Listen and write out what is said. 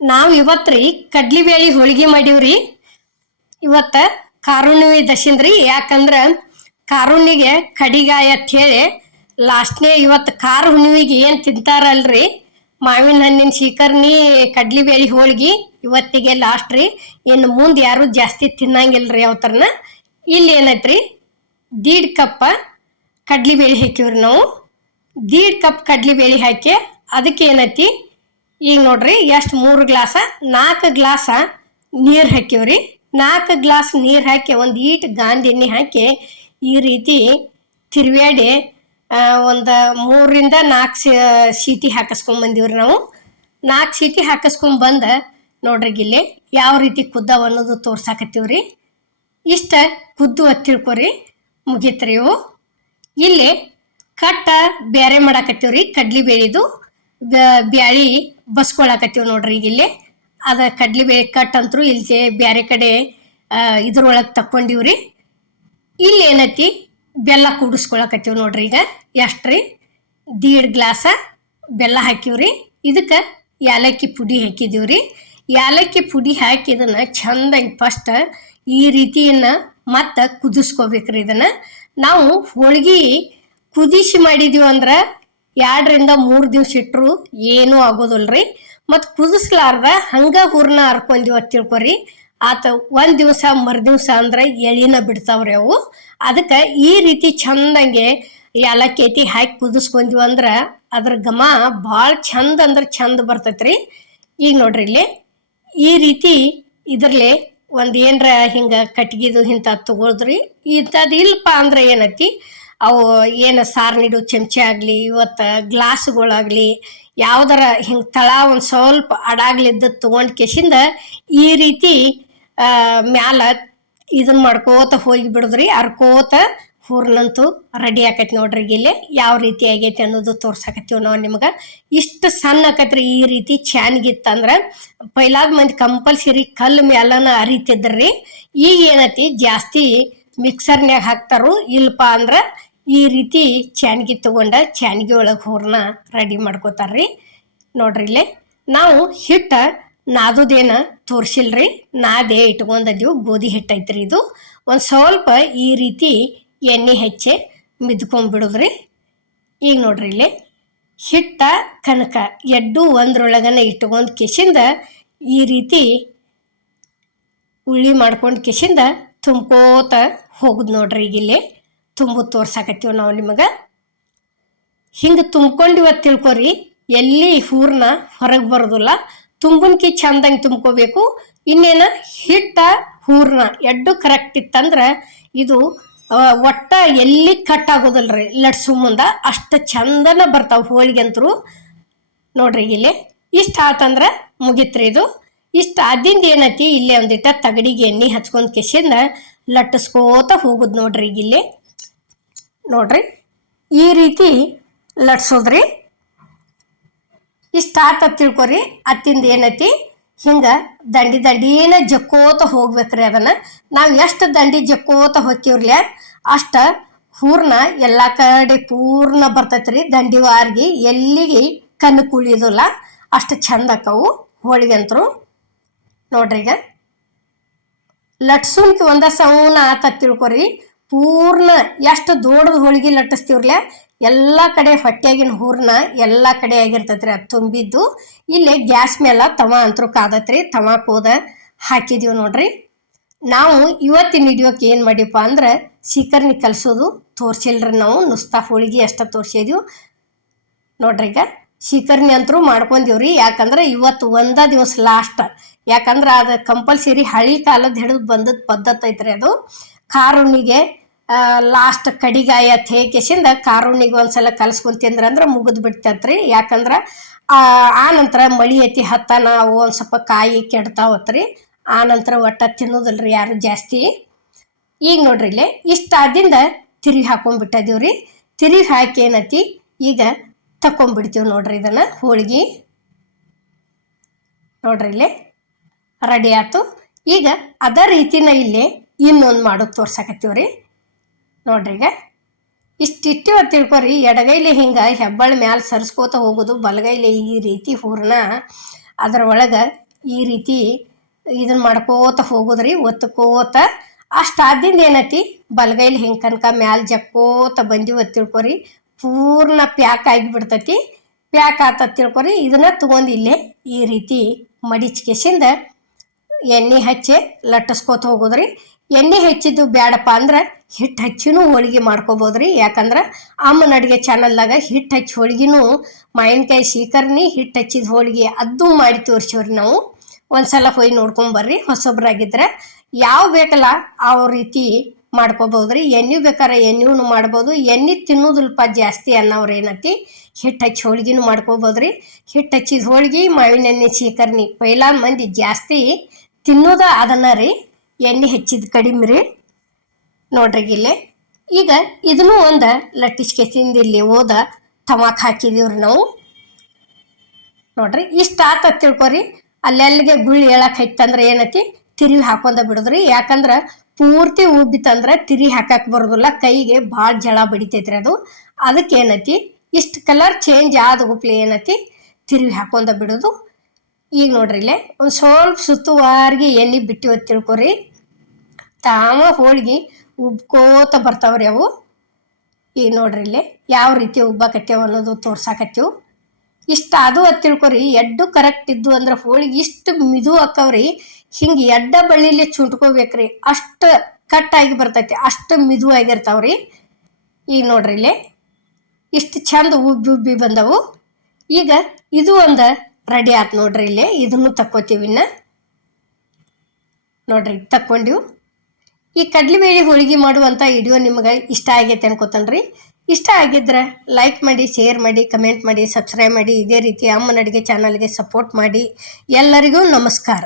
ನಾವು ಇವತ್ರಿ ಕಡ್ಲಿಬೇಳಿ ಹೋಳಿಗೆ ಮಾಡೀವ್ರಿ. ಇವತ್ತ ಕಾರುಣ್ಣಿಮೆ ದಶಿಂದ್ರಿ. ಯಾಕಂದ್ರ ಕಾರುಣ್ಣಿಗೆ ಕಡಿಗಾಯ ಅಂತ ಹೇಳಿ ಲಾಸ್ಟ್ನೇ ಇವತ್ತು ಖಾರ ಹುಣ್ಣಿಮೆಗೆ ಏನ್ ತಿಂತಾರಲ್ರಿ ಮಾವಿನ ಹಣ್ಣಿನ ಶೀಕರ್ಣಿ ಕಡ್ಲಿಬೇಳಿ ಹೋಳಿಗೆ ಇವತ್ತಿಗೆ ಲಾಸ್ಟ್ ರೀ. ಇನ್ನು ಮುಂದೆ ಯಾರು ಜಾಸ್ತಿ ತಿನ್ನಂಗಿಲ್ರಿ ಅವತರನ. ಇಲ್ಲಿ ಏನೈತ್ರಿ, 1.5 ಕಪ್ ಕಡ್ಲಿಬೇಳಿ ಹಾಕಿವ್ರಿ ನಾವು. 1.5 ಕಪ್ ಕಡ್ಲಿಬೇಳಿ ಹಾಕಿ ಅದಕ್ಕೆ ಏನೈತಿ ಈಗ ನೋಡ್ರಿ ಎಷ್ಟು 3 ಗ್ಲಾಸ 4 ಗ್ಲಾಸ ನೀರು ಹಾಕಿವ್ರಿ. 4 ಗ್ಲಾಸ್ ನೀರು ಹಾಕಿ ಒಂದು ಈಟ್ ಗಾಂಧಿ ಎಣ್ಣೆ ಹಾಕಿ ಈ ರೀತಿ ತಿರುವ್ಯಾಡಿ ಒಂದು 3ರಿಂದ 4 ಸೀಟಿ ಹಾಕಿಸ್ಕೊಂಡ್ ಬಂದೀವ್ರಿ ನಾವು. 4 ಸೀಟಿ ಹಾಕಿಸ್ಕೊಂಡ್ ಬಂದ ನೋಡ್ರಿ ಇಲ್ಲಿ ಯಾವ ರೀತಿ ಕುದ್ದಾವ ಅನ್ನೋದು ತೋರ್ಸಾಕತ್ತೀವ್ರಿ. ಇಷ್ಟ ಕುದ್ದು ತಿಳ್ಕೊರಿ, ಮುಗೀತ್ರಿ ಇವು. ಇಲ್ಲಿ ಕಟ್ಟ ಬ್ಯಾರೆ ಮಾಡಾಕತ್ತೀವ್ರಿ, ಕಡ್ಲಿ ಬೇಳಿದು ಬ್ಯಾಳಿ ಬಸ್ಕೊಳಕತ್ತೀವಿ ನೋಡ್ರಿ. ಈಗ ಇಲ್ಲಿ ಅದ ಕಡ್ಲಿ ಬೇಳೆ ಕಟ್ ಅಂತರೂ ಇಲ್ಲಿ ಬ್ಯಾರೆ ಕಡೆ ಇದ್ರೊಳಗೆ ತಕ್ಕೊಂಡಿವ್ರಿ. ಇಲ್ಲಿ ಏನೈತಿ ಬೆಲ್ಲ ಕೂಡಿಸ್ಕೊಳಕತ್ತೀವಿ ನೋಡ್ರಿ. ಈಗ ಎಷ್ಟ್ರಿ, 1.5 ಗ್ಲಾಸ ಬೆಲ್ಲ ಹಾಕಿವ್ರಿ. ಇದಕ್ಕೆ ಯಾಲಕ್ಕಿ ಪುಡಿ ಹಾಕಿದೀವ್ರಿ. ಯಾಲಕ್ಕಿ ಪುಡಿ ಹಾಕಿ ಇದನ್ನ ಚಂದಂಗೆ ಫಸ್ಟ್ ಈ ರೀತಿಯನ್ನ ಮತ್ತೆ ಕುದಿಸ್ಕೋಬೇಕ್ರಿ. ಇದನ್ನ ನಾವು ಹೋಳಿಗೆ ಕುದಿಸಿ ಮಾಡಿದೀವಿ ಅಂದ್ರೆ 2ರಿಂದ 3 ದಿವ್ಸ ಇಟ್ಟರು ಏನೂ ಆಗೋದಿಲ್ರಿ. ಮತ್ತು ಕುದಿಸ್ಲಾರ್ದ ಹಂಗ ಹೂರ್ಣ ಹರ್ಕೊಂದಿವಿ ಅಂತ ತಿಳ್ಕೊರಿ, ಆತ 1 ದಿವಸ ಮರುದಿವ್ಸ ಅಂದ್ರೆ ಎಳಿನ ಬಿಡ್ತಾವ್ರಿ ಅವು. ಅದಕ್ಕೆ ಈ ರೀತಿ ಚಂದಂಗೆ ಯಾಲಕ್ಕಿ ಐತಿ ಹಾಕಿ ಕುದಿಸ್ಕೊಂದಿವಿ ಅಂದ್ರೆ ಅದ್ರ ಘಮ ಭಾಳ ಚಂದ ಅಂದ್ರೆ ಚಂದ ಬರ್ತೈತ್ರಿ. ಈಗ ನೋಡ್ರಿ ಇಲ್ಲಿ ಈ ರೀತಿ ಇದ್ರಲ್ಲೇ ಒಂದು ಏನರ ಹಿಂಗೆ ಕಟ್ಗಿದು ಇಂಥ ತಗೊಳ್ದ್ರಿ. ಇಂಥದ್ದು ಇಲ್ಲಪ್ಪ ಅಂದ್ರೆ ಏನೈತಿ, ಅವು ಏನು ಸಾರ್ನಿಡು ಚಮಚೆ ಆಗಲಿ ಇವತ್ತು ಗ್ಲಾಸ್ಗಳಾಗಲಿ ಯಾವ್ದಾರ ಹಿಂಗೆ ತಳ ಒಂದು ಸ್ವಲ್ಪ ಅಡಾಗ್ಲಿದ್ದ ತೊಗೊಂಡು ಕೆಸಿಂದ ಈ ರೀತಿ ಮ್ಯಾಲ ಇದನ್ನ ಮಾಡ್ಕೋತ ಹೋಗಿ ಬಿಡುದ್ರಿ. ಹರ್ಕೋತ ಹೂರ್ನಂತೂ ರೆಡಿ ಆಕೈತಿ ನೋಡ್ರಿ. ಇಲ್ಲಿ ಯಾವ ರೀತಿ ಆಗೈತಿ ಅನ್ನೋದು ತೋರ್ಸಾಕತ್ತೀವಿ ನಾವು ನಿಮ್ಗೆ. ಇಷ್ಟು ಸಣ್ಣ ಆಕೈತ್ರಿ. ಈ ರೀತಿ ಚಾನ್ಗಿತ್ತಂದ್ರೆ ಪೈಲಾದ ಮಂದಿ ಕಂಪಲ್ಸರಿ ಕಲ್ಲು ಮ್ಯಾಲನ ಅರಿತಿದ್ರಿ. ಈಗ ಏನೈತಿ ಜಾಸ್ತಿ ಮಿಕ್ಸರ್ನ್ಯಾಗ ಹಾಕ್ತಾರು. ಇಲ್ಲಪ್ಪ ಅಂದ್ರೆ ಈ ರೀತಿ ಚಾನ್ಗಿ ತಗೊಂಡ ಚಾನ್ಗಿ ಒಳಗೆ ಹೂರ್ನ ರೆಡಿ ಮಾಡ್ಕೋತಾರ್ರಿ. ನೋಡ್ರಿ ಇಲ್ಲಿ ನಾವು ಹಿಟ್ಟ ನಾದುದೇನ ತೋರ್ಸಿಲ್ರಿ, ನಾದೇ ಇಟ್ಕೊಂಡದೀವಿ. ಗೋಧಿ ಹಿಟ್ಟು ಐತ್ರಿ ಇದು. ಒಂದು ಸ್ವಲ್ಪ ಈ ರೀತಿ ಎಣ್ಣೆ ಹೆಚ್ಚಿ ಮಿದ್ಕೊಂಡ್ಬಿಡುದ್ರಿ. ಈಗ ನೋಡ್ರಿ ಇಲ್ಲಿ ಹಿಟ್ಟ ಕನಕ ಎಡ್ಡು ಒಂದ್ರೊಳಗನೆ ಇಟ್ಕೊಂಡು ಕೆಸಿಂದ ಈ ರೀತಿ ಉಳ್ಳಿ ಮಾಡ್ಕೊಂಡು ಕೆಸಿಂದ ತುಂಬ್ಕೋತ ಹೋಗುದು ನೋಡ್ರಿ. ಈಗ ಇಲ್ಲಿ ತುಂಬು ತೋರ್ಸಾಕತ್ತೀವಿ ನಾವು ನಿಮಗೆ. ಹಿಂಗೆ ತುಂಬ್ಕೊಂಡಿವತ್ತು ತಿಳ್ಕೊರಿ, ಎಲ್ಲಿ ಹೂರ್ನ ಹೊರಗೆ ಬರೋದಿಲ್ಲ. ತುಂಬನ್ಕಿ ಚಂದಂಗೆ ತುಂಬ್ಕೋಬೇಕು. ಇನ್ನೇನು ಹಿಟ್ಟ ಹೂರ್ನ ಎಡ್ಡು ಕರೆಕ್ಟ್ ಇತ್ತಂದ್ರೆ ಇದು ಒಟ್ಟ ಎಲ್ಲಿ ಕಟ್ ಆಗೋದಿಲ್ರಿ ಲಟ್ಸು ಮುಂದೆ. ಅಷ್ಟು ಚಂದನ ಬರ್ತಾವೆ ಹೋಳಿಗೆ ಅಂತರು. ನೋಡ್ರಿ ಇಲ್ಲಿ ಇಷ್ಟ ಆತಂದ್ರೆ ಮುಗಿತ್ರಿ ಇದು. ಇಷ್ಟ ಆದಿಂದ ಏನೈತಿ ಇಲ್ಲಿ ಒಂದಿಟ್ಟ ತಗಡಿಗೆ ಎಣ್ಣೆ ಹಚ್ಕೊಂಡು ಕೆಸಿಂದ ಲಟ್ಟಿಸ್ಕೋತ ಹೋಗುದು ನೋಡ್ರಿ. ಈಗ ಇಲ್ಲಿ ನೋಡ್ರಿ ಈ ರೀತಿ ಲಟ್ಸೋದ್ರಿ. ಇಷ್ಟ ಆತ ತಿಳ್ಕೊರಿ. ಅತ್ತಿಂದ ಏನೈತಿ ಹಿಂಗೆ ದಂಡಿನ ಜಕ್ಕೋತ ಹೋಗ್ಬೇಕ್ರಿ. ಅದನ್ನು ನಾವು ಎಷ್ಟು ದಂಡಿ ಜಕ್ಕೋತ ಹೋಗ್ತೀವ್ರಲ್ಲ ಅಷ್ಟ ಹೂರ್ನ ಎಲ್ಲ ಕಡೆ ಪೂರ್ಣ ಬರ್ತೈತ್ರಿ. ದಂಡಿವಾರ್ಗಿ ಎಲ್ಲಿಗೆ ಕಣ್ಣು ಕುಳಿಯೋದಿಲ್ಲ, ಅಷ್ಟು ಚಂದ ಆಕವು ಹೋಳಿಗೆ ಅಂತರು. ನೋಡ್ರಿ ಈಗ ಲಟ್ಸುನ್ಕಿ ಒಂದ ಸೌನ ಆತ ತಿಳ್ಕೊರಿ. ಪೂರ್ಣ ಎಷ್ಟು ದೊಡ್ಡದು ಹೋಳಿಗೆ ಲಟ್ಟಿಸ್ತೀವ್ರಲ್ಲ ಎಲ್ಲ ಕಡೆ ಹೊಟ್ಟೆಗಿನ ಹೂರ್ನ ಎಲ್ಲ ಕಡೆ ಆಗಿರ್ತೈತ್ರಿ ಅದು ತುಂಬಿದ್ದು. ಇಲ್ಲಿ ಗ್ಯಾಸ್ ಮೇಲೆ ತವ ಅಂತರೂ ಕಾದತ್ರಿ. ತವಾಕ್ ಹೋದ ಹಾಕಿದೀವಿ ನೋಡ್ರಿ. ನಾವು ಇವತ್ತಿನ ವಿಡಿಯೋಕ್ಕೆ ಏನು ಮಾಡಿವಪ್ಪ ಅಂದ್ರೆ ಸೀಕರ್ಣಿ ಕಲಸೋದು ತೋರ್ಸಿಲ್ರಿ ನಾವು. ನುಸ್ತಾ ಹೋಳಿಗೆ ಅಷ್ಟ ತೋರ್ಸಿದೀವಿ ನೋಡ್ರಿ. ಈಗ ಸೀಕರ್ಣಿ ಅಂತರೂ ಮಾಡ್ಕೊಂಡಿವ್ರಿ. ಯಾಕಂದ್ರೆ ಇವತ್ತು ಒಂದ ದಿವಸ ಲಾಸ್ಟ್. ಯಾಕಂದ್ರೆ ಅದು ಕಂಪಲ್ಸರಿ ಹಳಿ ಕಾಲದ ಹಿಡಿದು ಬಂದದ ಪದ್ಧತಿ ಐತ್ರಿ ಅದು. ಕಾರುಣ್ಣಿಗೆ ಲಾಸ್ಟ್ ಕಡಿಗಾಯ ತೇಕೆಸಿಂದ ಕಾರುಣ್ಣಿಗೆ ಒಂದ್ಸಲ ಕಲಸ್ಕೊಂಡ್ ತಿಂದ್ರಂದ್ರೆ ಮುಗಿದ್ ಬಿಡ್ತೈತ್ರಿ. ಯಾಕಂದ್ರೆ ಆ ನಂತರ ಮಳಿ ಐತಿ ಹತ್ತಾನ ಅವು ಒಂದು ಸ್ವಲ್ಪ ಕಾಯಿ ಕೆಡ್ತಾವತ್ರಿ. ಆ ನಂತರ ಒಟ್ಟ ತಿನ್ನೋದಿಲ್ರಿ ಯಾರು ಜಾಸ್ತಿ. ಈಗ ನೋಡ್ರಿ ಇಲ್ಲಿ ಇಷ್ಟ ಆದಿಂದ ತಿರುಗಿ ಹಾಕೊಂಡ್ಬಿಟ್ಟಿದೀವ್ರಿ. ತಿರುಗಿ ಹಾಕಿ ಏನೈತಿ ಈಗ ತಕೊಂಡ್ಬಿಡ್ತೀವಿ ನೋಡ್ರಿ. ಇದನ್ನ ಹೋಳಿಗೆ ನೋಡ್ರಿ ಇಲ್ಲಿ ರೆಡಿ ಆಯ್ತು. ಈಗ ಅದ ರೀತಿನ ಇಲ್ಲಿ ಇನ್ನೊಂದು ಮಾಡೋದು ತೋರ್ಸಾಕತ್ತೀವ್ರಿ. ನೋಡ್ರಿ ಈಗ ಇಷ್ಟಿಟ್ಟಿವ ತಿಳ್ಕೊರಿ. ಎಡಗೈಲಿ ಹಿಂಗೆ ಹೆಬ್ಬಾಳ ಮ್ಯಾಲೆ ಸರಿಸ್ಕೋತ ಹೋಗೋದು, ಬಲಗೈಲಿ ಈ ರೀತಿ ಹೂರ್ನ ಅದರ ಒಳಗೆ ಈ ರೀತಿ ಇದನ್ನ ಮಾಡ್ಕೋತ ಹೋಗೋದ್ರಿ, ಒತ್ತಕೋತ. ಅಷ್ಟಾದಿಂದ ಏನೈತಿ ಬಲಗೈಲಿ ಹಿಂಗೆ ಕನಕ ಮ್ಯಾಲೆ ಜಕ್ಕೋತ ಬಂದಿವಿ ಅಂತ ತಿಳ್ಕೊರಿ, ಪೂರ್ಣ ಪ್ಯಾಕ್ ಆಗಿಬಿಡ್ತೈತಿ. ಪ್ಯಾಕ್ ಆತ ತಿಳ್ಕೊರಿ. ಇದನ್ನ ತಗೊಂಡು ಇಲ್ಲೇ ಈ ರೀತಿ ಮಡಿಚ್ಕೆಸಿಂದ ಎಣ್ಣೆ ಹಚ್ಚಿ ಲಟ್ಟಿಸ್ಕೋತ ಹೋಗೋದ್ರಿ. ಎಣ್ಣೆ ಹಚ್ಚಿದ್ದು ಬ್ಯಾಡಪ್ಪ ಅಂದ್ರೆ ಹಿಟ್ಟು ಹಚ್ಚಿನೂ ಹೋಳಿಗೆ ಮಾಡ್ಕೋಬೋದ್ರಿ. ಯಾಕಂದ್ರೆ ಅಮ್ಮನ ಅಡುಗೆ ಚಾನಲ್ದಾಗ ಹಿಟ್ಟು ಹಚ್ಚಿ ಹೋಳಿಗೆನೂ, ಮಾವಿನಕಾಯಿ ಶೀಕರ್ಣಿ ಹಿಟ್ಟು ಹಚ್ಚಿದ ಹೋಳಿಗೆ ಅದು ಮಾಡಿ ತೋರಿಸೋರಿ ನಾವು. ಒಂದ್ಸಲ ಹೋಗಿ ನೋಡ್ಕೊಂಬರ್ರಿ ಹೊಸೊಬ್ರಾಗಿದ್ರೆ. ಯಾವ ಬೇಕಲ್ಲ ಆ ರೀತಿ ಮಾಡ್ಕೋಬೋದ್ರಿ. ಎಣ್ಣೆ ಬೇಕಾರೆ ಎಣ್ಣೆನೂ ಮಾಡ್ಬೋದು. ಎಣ್ಣೆ ತಿನ್ನೋದಲ್ಪ ಜಾಸ್ತಿ ಅನ್ನೋರು ಏನತಿ ಹಿಟ್ಟು ಹಚ್ಚಿ ಹೋಳಿಗೆನೂ ಮಾಡ್ಕೋಬೋದ್ರಿ. ಹಿಟ್ಟು ಹಚ್ಚಿದ ಹೋಳಿಗೆ ಮಾವಿನ ಎಣ್ಣೆ ಶೀಕರ್ಣಿ ಪೈಲ ಮಂದಿ ಜಾಸ್ತಿ ತಿನ್ನೋದ ಅದನ್ನ ರೀ, ಎಣ್ಣೆ ಹೆಚ್ಚಿದ ಕಡಿಮೆ ರೀ. ನೋಡ್ರಿ ಇಲ್ಲೇ ಈಗ ಇದನ್ನು ಒಂದು ಲಟ್ಟಿಸ್ಕೆಸಿಂದ ಇಲ್ಲಿ ಓದ ತವಾಕ್ ಹಾಕಿದೀವ್ರಿ ನಾವು. ನೋಡ್ರಿ ಇಷ್ಟ ಆತ ತಿಳ್ಕೊರಿ. ಅಲ್ಲೆಲ್ಲಿಗೆ ಗುಳ್ಳಿ ಹೇಳಕ್ ಹೈತಂದ್ರೆ ಏನೈತಿ ತಿರುವಿ ಹಾಕೊಂಡ ಬಿಡೋದ್ರಿ. ಯಾಕಂದ್ರೆ ಪೂರ್ತಿ ಉಬ್ಬಿತಂದ್ರೆ ತಿರುವಿ ಹಾಕಕ್ ಬರೋದಿಲ್ಲ, ಕೈಗೆ ಭಾಳ ಜಳ ಬಡಿತೈತ್ರಿ ಅದು. ಅದಕ್ಕೆ ಏನೈತಿ ಇಷ್ಟು ಕಲರ್ ಚೇಂಜ್ ಆದ ಗುಪ್ಲೆ ಏನೈತಿ ತಿರುವಿ ಹಾಕೊಂಡ ಬಿಡೋದು. ಈಗ ನೋಡ್ರಿ ಇಲ್ಲೇ ಒಂದು ಸ್ವಲ್ಪ ಸುತ್ತುವಾರಿಗೆ ಎಣ್ಣೆ ಬಿಟ್ಟು ತಿಳ್ಕೊರಿ. ತಾವ ಹೋಳಿಗೆ ಉಬ್ಕೋತ ಬರ್ತಾವ್ರಿ ಅವು. ಈಗ ನೋಡ್ರಿ ಇಲ್ಲೇ ಯಾವ ರೀತಿ ಉಬ್ಬಾಕತ್ತೇವ ಅನ್ನೋದು ತೋರ್ಸಾಕತ್ತೀವಿ. ಇಷ್ಟ ಅದು ಅದು ತಿಳ್ಕೊರಿ. ಎಡ್ಡು ಕರೆಕ್ಟ್ ಇದ್ದು ಅಂದ್ರೆ ಹೋಳಿಗೆ ಇಷ್ಟು ಮಿದು ಹಾಕವ್ರಿ. ಹಿಂಗೆ ಎಡ್ಡ ಬಳ್ಳಿಲಿ ಚುಂಟ್ಕೋಬೇಕ್ರಿ, ಅಷ್ಟು ಕಟ್ಟಾಗಿ ಬರ್ತೈತಿ, ಅಷ್ಟು ಮಿದು ಆಗಿರ್ತಾವ್ರಿ. ಈಗ ನೋಡ್ರಿ ಇಲ್ಲೇ ಇಷ್ಟು ಚಂದ ಉಬ್ಬಿ ಬಂದವು. ಈಗ ಇದು ಒಂದು ರೆಡಿ ಆಯ್ತು ನೋಡ್ರಿ. ಇಲ್ಲೇ ಇದನ್ನು ತಕ್ಕೋತೀವಿ. ಇನ್ನು ನೋಡ್ರಿ ತಕ್ಕೊಂಡಿವು. ಈ ಕಡ್ಲಿಬೇಳೆ ಹೋಳಿಗೆ ಮಾಡುವಂಥ ವಿಡಿಯೋ ನಿಮಗೆ ಇಷ್ಟ ಆಗೈತೆ ಅನ್ಕೋತನ್ರಿ. ಇಷ್ಟ ಆಗಿದ್ರೆ ಲೈಕ್ ಮಾಡಿ, ಶೇರ್ ಮಾಡಿ, ಕಮೆಂಟ್ ಮಾಡಿ, ಸಬ್ಸ್ಕ್ರೈಬ್ ಮಾಡಿ. ಇದೇ ರೀತಿ ಅಮ್ಮನ ಅಡುಗೆ ಚಾನಲ್ಗೆ ಸಪೋರ್ಟ್ ಮಾಡಿ. ಎಲ್ಲರಿಗೂ ನಮಸ್ಕಾರ.